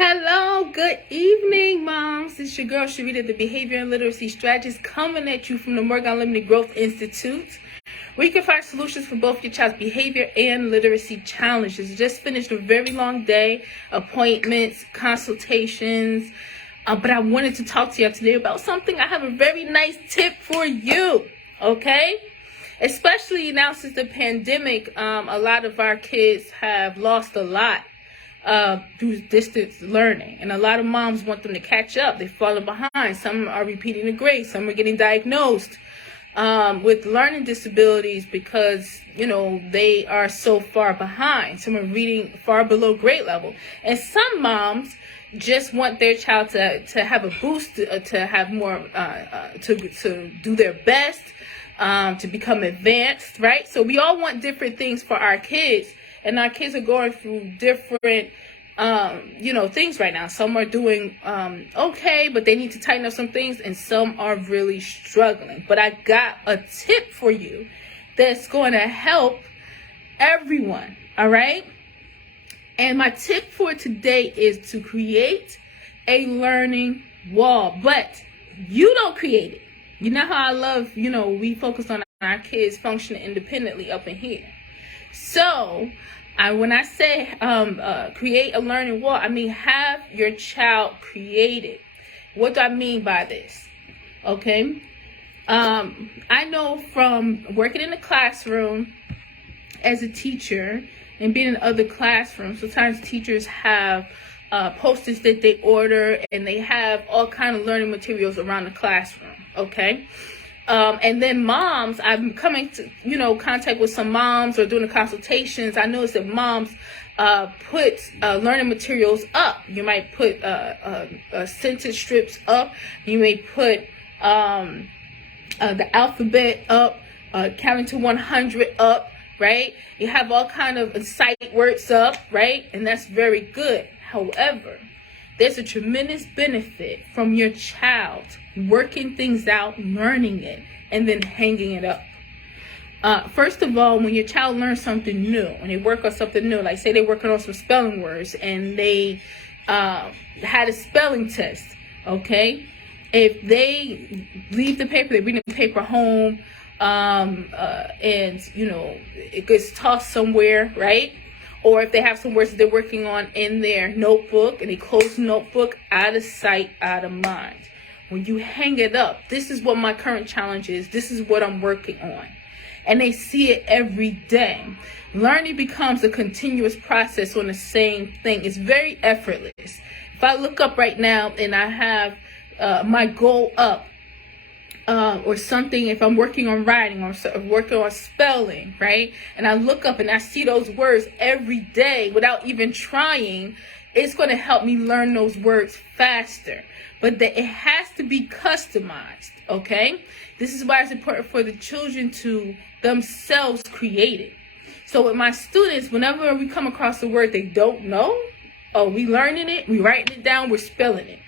Hello, good evening, moms. It's your girl, Sharita, the Behavior and Literacy Strategist, coming at you from the Morgan Unlimited Growth Institute, where you can find solutions for both your child's behavior and literacy challenges. Just finished a very long day, appointments, consultations, but I wanted to talk to you today about something. I have a very nice tip for you, okay? Especially now since the pandemic, a lot of our kids have lost a lot through distance learning, and a lot of moms want them to catch up. They've fallen behind. Some are repeating the grade. Some are getting diagnosed with learning disabilities because they are so far behind. Some are reading far below grade level, and some moms just want their child to have a boost, to have more, to do their best, to become advanced, right? So we all want different things for our kids. And our kids are going through different, things right now. Some are doing okay, but they need to tighten up some things, and some are really struggling. But I got a tip for you that's going to help everyone, all right? And my tip for today is to create a learning wall, but you don't create it. You know how I love, we focus on our kids functioning independently up in here. So, when I say create a learning wall, I mean have your child create it. What do I mean by this? Okay, I know from working in the classroom as a teacher and being in other classrooms, sometimes teachers have posters that they order, and they have all kind of learning materials around the classroom. Okay. And then moms, I'm coming to, contact with some moms or doing the consultations. I noticed that moms put learning materials up. You might put sentence strips up. You may put the alphabet up, counting to 100 up, right? You have all kind of sight words up, right? And that's very good. However, there's a tremendous benefit from your child working things out, learning it, and then hanging it up. First of all, when your child learns something new, when they work on something new, like say they're working on some spelling words and they had a spelling test, okay? If they leave the paper, they bring the paper home, and, it gets tossed somewhere, right? Or if they have some words that they're working on in their notebook and they close the notebook, out of sight, out of mind. When you hang it up, this is what my current challenge is. This is what I'm working on. And they see it every day. Learning becomes a continuous process on the same thing. It's very effortless. If I look up right now and I have my goal up, or something, if I'm working on writing or working on spelling, right? And I look up and I see those words every day without even trying, it's going to help me learn those words faster. But it has to be customized, okay? This is why it's important for the children to themselves create it. So with my students, whenever we come across a word they don't know, we learning it, we writing it down, we're spelling it.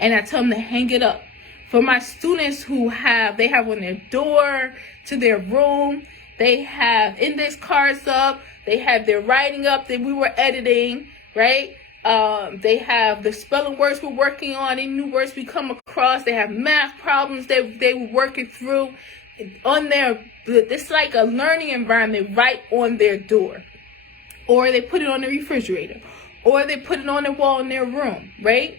And I tell them to hang it up. For my students who they have on their door to their room, they have index cards up, they have their writing up that we were editing, right? They have the spelling words we're working on, any new words we come across. They have math problems that they were working through on it's like a learning environment right on their door. Or they put it on the refrigerator, or they put it on the wall in their room, right?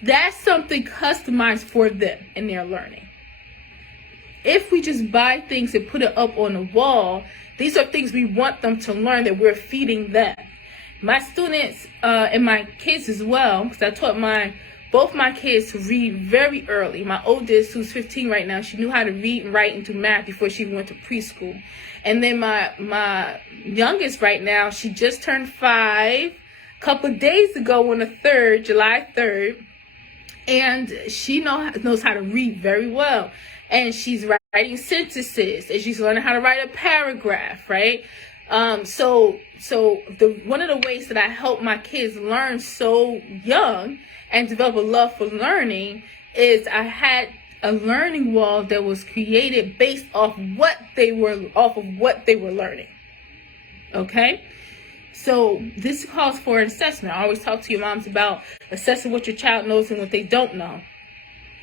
That's something customized for them and their learning. If we just buy things and put it up on the wall, these are things we want them to learn that we're feeding them. My students and my kids as well, because I taught both my kids to read very early. My oldest, who's 15 right now, she knew how to read and write and do math before she even went to preschool. And then my youngest right now, she just turned 5 a couple of days ago on the 3rd, July 3rd. And she knows how to read very well. And she's writing sentences, and she's learning how to write a paragraph, right? So one of the ways that I help my kids learn so young and develop a love for learning is I had a learning wall that was created based off of what they were learning. Okay? So this calls for an assessment. I always talk to your moms about assessing what your child knows and what they don't know.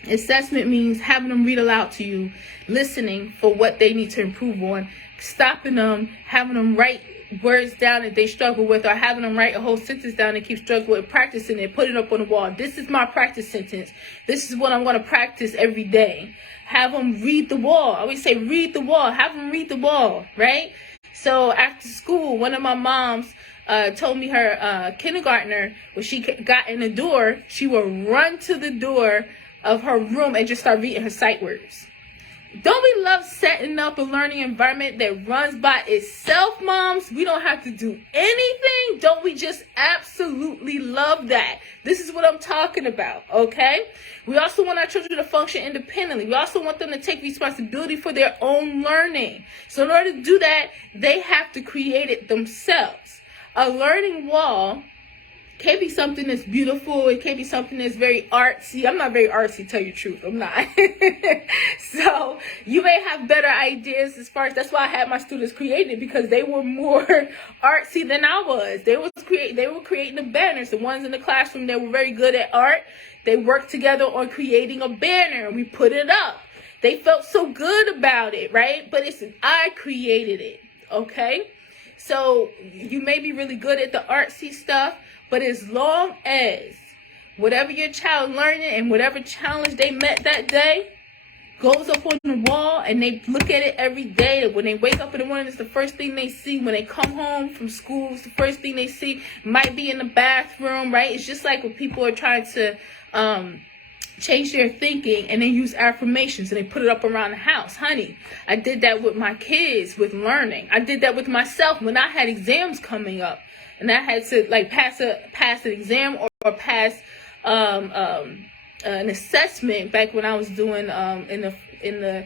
Assessment means having them read aloud to you, listening for what they need to improve on, stopping them, having them write words down that they struggle with, or having them write a whole sentence down and keep struggling with, practicing it, put it up on the wall. This is my practice sentence. This is what I'm going to practice every day. Have them read the wall. I always say read the wall. Have them read the wall, right? So after school, one of my moms told me her kindergartner, when she got in the door, she would run to the door of her room and just start reading her sight words. Don't we love setting up a learning environment that runs by itself, moms? We don't have to do anything. Don't we just absolutely love that? This is what I'm talking about, okay? We also want our children to function independently. We also want them to take responsibility for their own learning. So in order to do that, they have to create it themselves. A learning wall can be something that's beautiful. It can be something that's very artsy. I'm not very artsy, to tell you the truth. I'm not. So you may have better ideas as far as, that's why I had my students create it, because they were more artsy than I was. They were creating the banners. The ones in the classroom that were very good at art, they worked together on creating a banner, and we put it up. They felt so good about it, right? But I created it, okay? So you may be really good at the artsy stuff, but as long as whatever your child learning and whatever challenge they met that day goes up on the wall, and they look at it every day, when they wake up in the morning, it's the first thing they see. When they come home from school, it's the first thing they see. Might be in the bathroom, right? It's just like when people are trying to change their thinking, and they use affirmations and they put it up around the house. Honey, I did that with my kids with learning. I did that with myself when I had exams coming up, and I had to like pass an exam or pass an assessment back when I was doing in the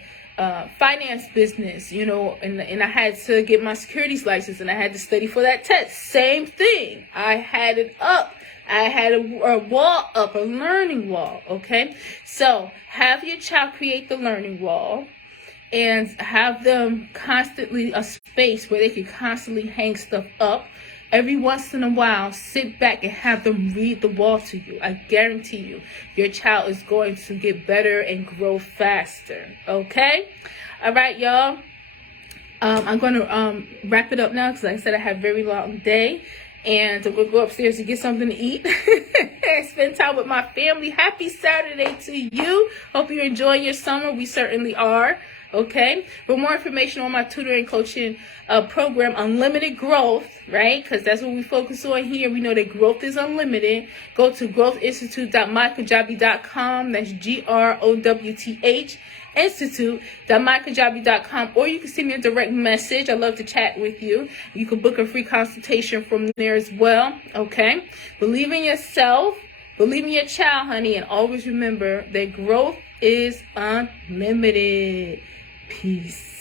finance business, you know, and I had to get my securities license, and I had to study for that test. Same thing. I had it up. I had a wall up, a learning wall, okay? So have your child create the learning wall, and have them constantly a space where they can constantly hang stuff up. Every once in a while, sit back and have them read the wall to you. I guarantee you, your child is going to get better and grow faster, okay? All right, y'all. I'm going to wrap it up now, because like I said, I have a very long day. And I'm going to go upstairs to get something to eat and spend time with my family. Happy Saturday to you. Hope you're enjoying your summer. We certainly are. Okay. For more information on my tutoring coaching program, Unlimited Growth, right? Because that's what we focus on here. We know that growth is unlimited. Go to growthinstitute.mykajabi.com. That's GROWTH. institute.mykajabi.com, or you can send me a direct message. I love to chat with you. You can book a free consultation from there as well. Okay. Believe in yourself, believe in your child, honey, and always remember that growth is unlimited. Peace.